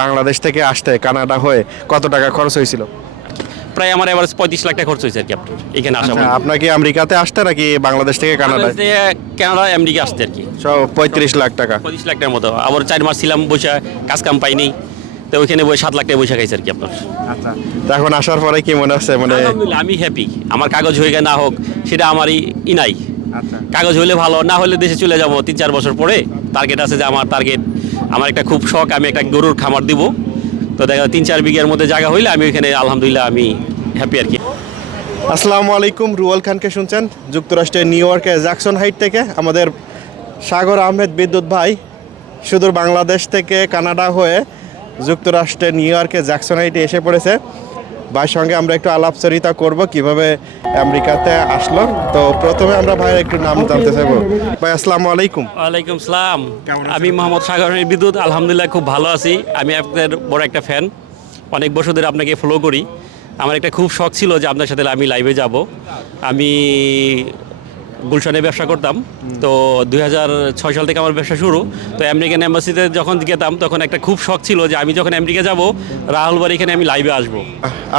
বাংলাদেশ থেকে আসতে কানাডা হয়ে কত টাকা খরচ হয়েছিল? প্রায় আমার এবার পঁয়ত্রিশ লাখ টাকা খরচ হয়েছে আর কি এখানে আসা আচ্ছা, আপনার কি আমেরিকাতে আসতে নাকি বাংলাদেশ থেকে কানাডা কানাডা আমেরিকা আসতে আর কি। সব পঁয়ত্রিশ লাখ টাকা। পঁচিশ লাখ টাকার মতো। আবার চার মাস ছিলাম বসে কাজ কাম পাইনি। তো ওইখানে বই সাত লাখ টাকা বসে খাইছে আর কি আপনার। আচ্ছা তো এখন আসার পরে কি মনে হচ্ছে? মানে আমি হ্যাপি আমার কাগজ হয়ে না হোক সেটা আমারই ই নাই। আচ্ছা। কাগজ হলে ভালো না হলে দেশে চলে যাব তিন চার বছর পরে। টার্গেট আছে যে আমার টার্গেট আমার একটা খুব শখ, আমি একটা গরুর খামার দিব। তো দেখা তিন চার বিঘের মধ্যে জায়গা হইলে আমি ওইখানে, আলহামদুলিল্লাহ, আমি হ্যাপি আর কি। আসসালামু আলাইকুম, রুয়াল খানকে শুনছেন, যুক্তরাষ্ট্রের নিউ ইয়র্কে জ্যাকসন হাইট থেকে। আমাদের সাগর আহমেদ বিদ্যুৎ ভাই, সুদূর বাংলাদেশ থেকে কানাডা হয়ে যুক্তরাষ্ট্রের নিউ ইয়র্কে জ্যাকসন হাইটে এসে পড়েছে। ভাইয়ের সঙ্গে আমরা একটু আলাপচারিতা করব কীভাবে আমেরিকাতে আসলো। তো প্রথমে আমরা ভাইয়ের একটু নাম জানতে চাইব। ভাই আসসালামু আলাইকুম। ওয়ালাইকুম সালাম। আমি মোহাম্মদ সাগর বিদ্যুৎ। আলহামদুলিল্লাহ খুব ভালো আছি। আমি আপনাদের বড় একটা ফ্যান অনেক বছর ধরে আপনাকে ফলো করি। আমার একটা খুব শখ ছিল যে আপনার সাথে আমি লাইভে যাব। আমি গুলশানে ব্যবসা করতাম। তো দুই ছয় সাল থেকে আমার ব্যবসা শুরু। তো আমেরিকান এম্বাসিতে যখন যেতাম তখন একটা খুব শখ ছিল যে আমি যখন আমেরিকা যাব রাহুল বাড়ি এখানে আমি লাইভে আসব।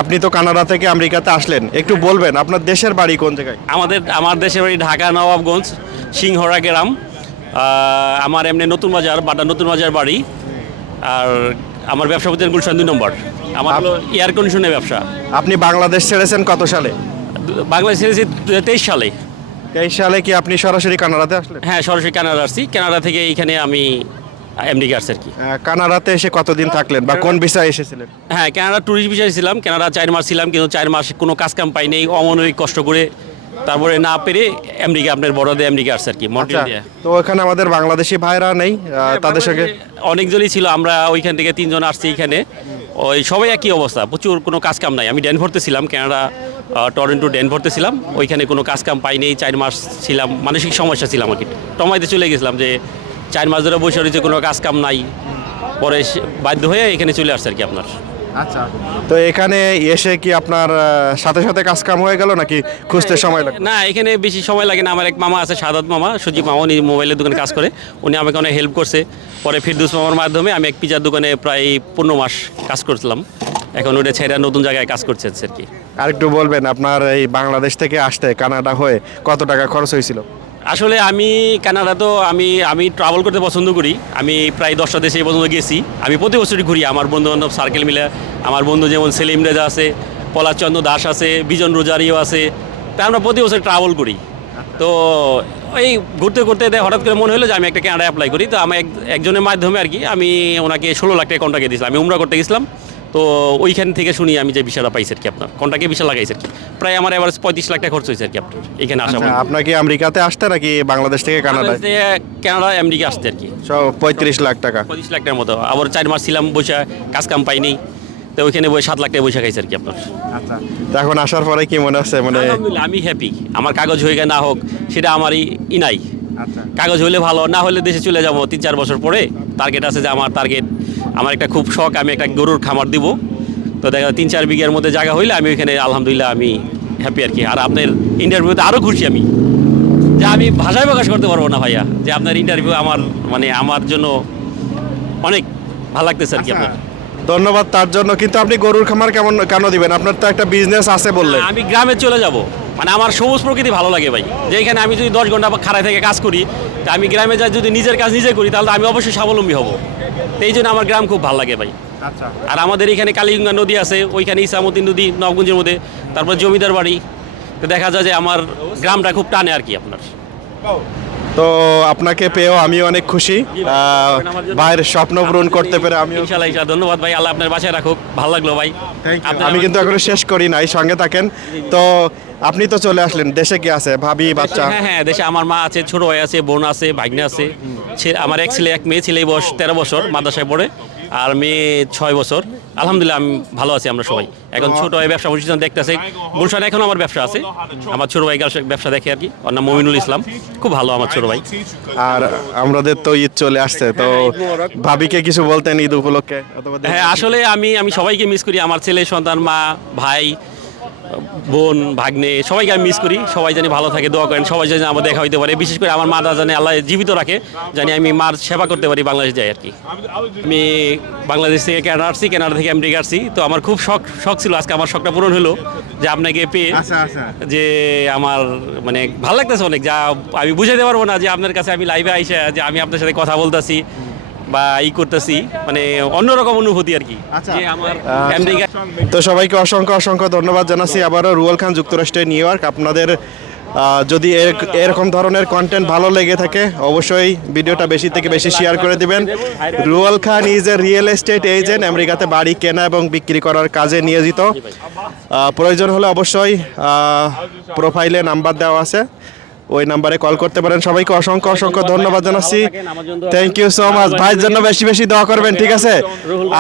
আপনি তো কানাডা থেকে আমেরিকাতে আসলেন। একটু বলবেন আপনার দেশের বাড়ি কোন জায়গায়? আমাদের আমার দেশের বাড়ি ঢাকা নবাবগঞ্জ সিংহরা গ্রাম। আমার এমনি নতুন বাজার বাটা নতুন বাজার বাড়ি। আর আমার ব্যবসা প্রতিষ্ঠান গুলশান দুই নম্বর। আমার হলো এয়ার কন্ডিশনের ব্যবসা। আপনি বাংলাদেশ ছেড়েছেন কত সালে? বাংলাদেশ ছেড়েছি দু তেইশ সালে। তেইশ সালে কি আপনি সরাসরি কানাডাতে আসলেন? হ্যাঁ সরাসরি কানাডা আসছি। কানাডা থেকে এইখানে আমি আমেরিকা আসছি আর কি আহ, কানাডাতে এসে কতদিন থাকলেন বা কোন ভিসায় এসেছিলেন? হ্যাঁ কানাডা ট্যুরিস্ট বিষয়ে ছিলাম। কানাডা চার মাস ছিলাম কিন্তু চার মাস কোনো কাজ কাম পাইনি অমনোয়িক কষ্ট করে তারপরে না পেরে আমেরিকা আপনার বড়দের আমেরিকা আসছে আর কি আচ্ছা মন্ট্রিয়াল তো ওখানে আমাদের বাংলাদেশি ভাইরা নেই আহ, তাদের সঙ্গে অনেকজনই ছিল আমরা ওইখান থেকে তিনজন আসছি এখানে। ওই সবাই একই অবস্থা প্রচুর কোনো কাজ কাম নাই। আমি ডেনভরতে ছিলাম কানাডা টরন্টো ডেনভরতে ছিলাম। ওইখানে কোনো কাজ কাম পাইনি চার মাস ছিলাম মানসিক সমস্যা ছিলাম আর কি টমাইতে চলে গেছিলাম যে চার মাস ধরে বসে রয়েছে কোনো কাজ কাম নাই। পরে সে- বাধ্য হয়ে এখানে চলে আসছে আর কি আপনার। আচ্ছা। তো এখানে এসে কি আপনার সাথে সাথে কাজ কাম হয়ে গেল নাকি খুঁজতে সময় লাগে না এখানে বেশি সময় লাগে না। আমার এক মামা আছে সাদাত মামা সুজিব মামা উনি মোবাইলের দোকানে কাজ করে। উনি আমাকে অনেক হেল্প করছে। পরে ফিরদুস মামার মাধ্যমে আমি এক পিজার দোকানে প্রায় পনেরো মাস কাজ করছিলাম। এখন ওটা ছেড়ে নতুন জায়গায় কাজ করছে আর কি। আরেকটু বলবেন, আপনার এই বাংলাদেশ থেকে আসতে কানাডা হয়ে কত টাকা খরচ হয়েছিল? আসলে আমি কানাডা তো আমি আমি ট্রাভেল করতে পছন্দ করি। আমি প্রায় দশটা দেশে এই পর্যন্ত গেছি। আমি প্রতি বছরই ঘুরি। আমার বন্ধু বান্ধব সার্কেল মিলে, আমার বন্ধু যেমন সেলিম রেজা আছে পলাচন্দ্র দাস আছে, বিজন রোজারিও আছে তা আমরা প্রতি বছর ট্রাভেল করি। তো এই ঘুরতে ঘুরতে হঠাৎ করে মনে হলো যে আমি একটা ক্যানাডা অ্যাপ্লাই করি। তো আমি এক- একজনের মাধ্যমে আর কি আমি ওনাকে ষোলো লাখ টাকা কন্ট্রাক্টে দিয়েছিলাম। আমি উমরা করতে গেছিলাম। তো ওইখান থেকে শুনি আমি যে বিষয়টা পাইছি আর কি আপনার। কন্ট্রাক্টে বিষয় লাগাইছে আর কি? প্রায় আমার এবার পঁয়ত্রিশ লাখ টাকা খরচ হয়েছে আর কি আপনার এখানে আসা আচ্ছা, আপনার কি আমেরিকাতে আসতে নাকি বাংলাদেশ থেকে কানাডা কানাডা আমেরিকা আসতে আর কি। সব পঁয়ত্রিশ লাখ টাকা। পঁচিশ লাখ টাকার মতো। আবার চার মাস ছিলাম বসে কাজ কাম পাইনি। তো ওইখানে বই সাত লাখ টাকা বসে খাইছে আর কি আপনার। আচ্ছা তো এখন আসার পরে কি মনে হচ্ছে মানে আমি হ্যাপি আমার কাগজ হয়ে না হোক সেটা আমারই ইনাই আচ্ছা। কাগজ হলে ভালো না হলে দেশে চলে যাব। তিন চার বছর পরে টার্গেট আছে যে আমার টার্গেট আমার একটা খুব শখ আমি একটা গরুর খামার দিব। তো দেখা তিন চার বিঘার মধ্যে জায়গা হইলে আমি ওইখানে আলহামদুলিল্লাহ আমি হ্যাপি আর কি। আর আপনার ইন্টারভিউতে আরও খুশি আমি। যে আমি ভাষায় প্রকাশ করতে পারব না ভাইয়া। যে আপনার ইন্টারভিউ আমার মানে আমার জন্য অনেক ভালো লাগতেছে আর কি আপনার। ধন্যবাদ তার জন্য। কিন্তু আপনি গরুর খামার কেমন কেন দিবেন? আপনার তো একটা বিজনেস আছে বললেন। আমি গ্রামে চলে যাব। মানে আমার সবুজ প্রকৃতি ভালো লাগে ভাই। যে এখানে আমি যদি দশ ঘণ্টা খাড়ায় থেকে কাজ করি তা আমি গ্রামে যাই যদি নিজের কাজ নিজে করি তাহলে আমি অবশ্যই স্বাবলম্বী হব। এই জন্য আমার গ্রাম খুব ভালো লাগে ভাই। আচ্ছা। আর আমাদের এখানে কালীগঙ্গা নদী আছে ওইখানে ইসামতি নদী নবগঞ্জের মধ্যে তারপর জমিদার বাড়ি। তো দেখা যায় যে আমার গ্রামটা খুব টানে আর কি আপনার। তো আপনাকে পেয়েও আমি অনেক খুশি। ভাইয়ের স্বপ্ন পূরণ করতে পেরে ইনশাল্লাহ ধন্যবাদ ভাই আল্লাহ আপনার বাসায় রাখুক। ভালো লাগল ভাই। আমি কিন্তু এখনও শেষ করি নাই সঙ্গে থাকেন। তো আপনি তো চলে আসলেন দেশে কি আছে? ভাবি বাচ্চা? হ্যাঁ হ্যাঁ দেশে আমার মা আছে ছোট ভাই আছে বোন আছে ভাগ্নে আছে। আমার এক ছেলে এক মেয়ে ছেলে বয়স তেরো বছর মাদ্রাসায় পড়ে। আর মেয়ে ছয় বছর। আলহামদুলিল্লাহ আমি ভালো আছি আমরা সবাই। এখন ছোট ভাই ব্যবসা প্রতিষ্ঠান দেখতেছে। গুলশান এখন আমার ব্যবসা আছে। আমার ছোট ভাই ব্যবসা দেখে আর কি। ওর নাম মমিনুল ইসলাম। খুব ভালো আমার ছোট ভাই। আর আমাদের তো ঈদ চলে আসছে তো ভাবিকে কিছু বলতেন ঈদ উপলক্ষে? হ্যাঁ আসলে আমি আমি সবাইকে মিস করি। আমার ছেলে সন্তান মা ভাই বোন ভাগ্নে সবাইকে আমি মিস করি। সবাই জানি ভালো থাকে দোয়া করেন সবাই জানি আমার দেখা হইতে পারে। বিশেষ করে আমার মাটা জানি আল্লাহ জীবিত রাখে জানি আমি মার সেবা করতে পারি বাংলাদেশ যাই আর কি। আমি বাংলাদেশ থেকে কানাডা আসছি কানাডা থেকে আমেরিকা আসছি। তো আমার খুব শখ শখ ছিল আজকে আমার শখটা পূরণ হলো যে আপনাকে পেয়ে আচ্ছা আচ্ছা। যে আমার মানে ভালো লাগতেছে অনেক যা আমি বুঝাইতে পারব না যে আপনার কাছে আমি লাইভে আইসা যে আমি আপনার সাথে কথা বলতেছি। বা ই করতেছি মানে অন্যরকম অনুভূতি আর কি আচ্ছা। যে আমার তো সবাইকে অসংখ্য অসংখ্য ধন্যবাদ জানাচ্ছি। আবারও রুয়েল খান যুক্তরাষ্ট্রের নিউ ইয়র্ক। আপনাদের যদি এর- এরকম ধরনের কন্টেন্ট ভালো লেগে থাকে অবশ্যই ভিডিওটা বেশি থেকে বেশি শেয়ার করে দিবেন। Ruel Khan is a real estate agent আমেরিকাতে বাড়ি কেনা এবং বিক্রি করার কাজে নিয়োজিত। প্রয়োজন হলে অবশ্যই প্রোফাইলে নাম্বার দেওয়া আছে। ওই নাম্বারে কল করতে পারেন। সবাইকে অসংখ্য অসংখ্য ধন্যবাদ জানাচ্ছি। থ্যাংক ইউ সো মাচ ভাইয়ের জন্য বেশি বেশি দোয়া করবেন ঠিক আছে?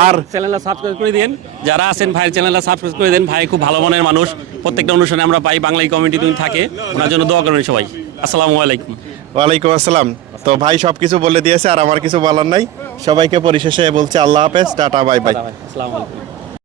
আর চ্যানেলটা সাবস্ক্রাইব করে দিন যারা আছেন ভাইয়ের চ্যানেলটা সাবস্ক্রাইব করে দেন। ভাই খুব ভালো মনের মানুষ। প্রত্যেকটা অনুষ্ঠানে আমরা পাই বাংলায় কমিটি তুমি থাকে। ওনার জন্য দোয়া করবেন সবাই। আসসালামু আলাইকুম। ওয়ালাইকুম আসসালাম। তো ভাই সব কিছু বলে দিয়েছে আর আমার কিছু বলার নাই। সবাইকে পরিশেষে বলছে আল্লাহ হাফেজ টাটা বাই বাই। আসসালামু আলাইকুম।